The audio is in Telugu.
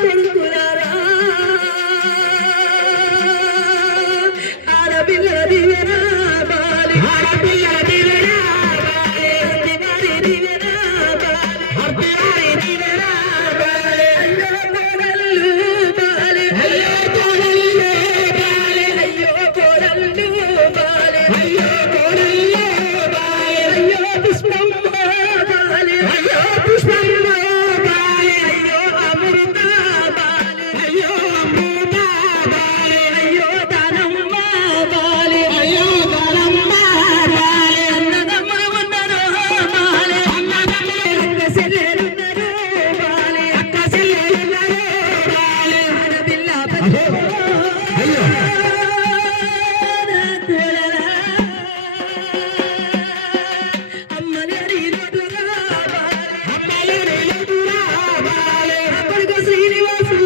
కొడుకులారా ఆడపిల్లల దివెనా బాలి ఆడపిల్లల దివెనా బాలి అత్తివారి దివెనా బాలి అత్తివారి దివెనా బాలి అయ్యో కోడళ్ళు బాలి అయ్యో కోడళ్ళు బాలి అయ్యో కోడళ్ళు బాలి అయ్యో కోడళ్ళు బాలి అయ్యో పుష్పం బాలి అయ్యో పుష్పం బాలి అయ్యో అమృత బాలి అయ్యో అమృత బాలి అయ్యో దానమ్మ బాలి అయ్యో దానమ్మ బాలి అన్నదమ్మ ఉన్నరు బాలి అన్నదమ్మ అక్క చెల్లెలున్నరు బాలి అక్క చెల్లెలున్నరు బాలి ఆడపిల్ల అయ్యో శ్రీనివాసు